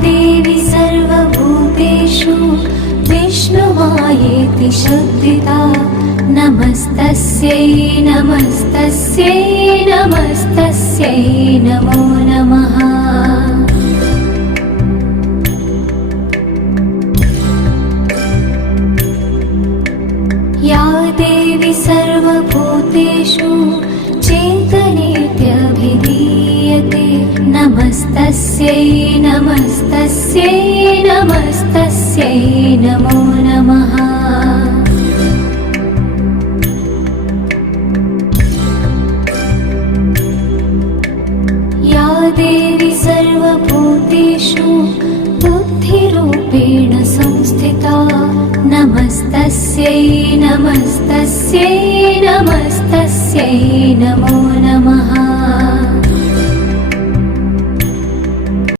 देवी सर्वभूतेषु विष्णुमायेति शब्दिता नमस्तस्यै नमस्तस्यै नमस्तस्यै नमो नमः। या देवी सर्वभूतेषु चेतनेत्यभिधीयते नमस्तस्यै नमस्तस्यै नमस्तस्यै नमो नमः। या देवी सर्वभूतेषु बुद्धिरूपेण संस्थिता नमस्तस्यै नमस्तस्यै नमस्तस्यै नमो नमः।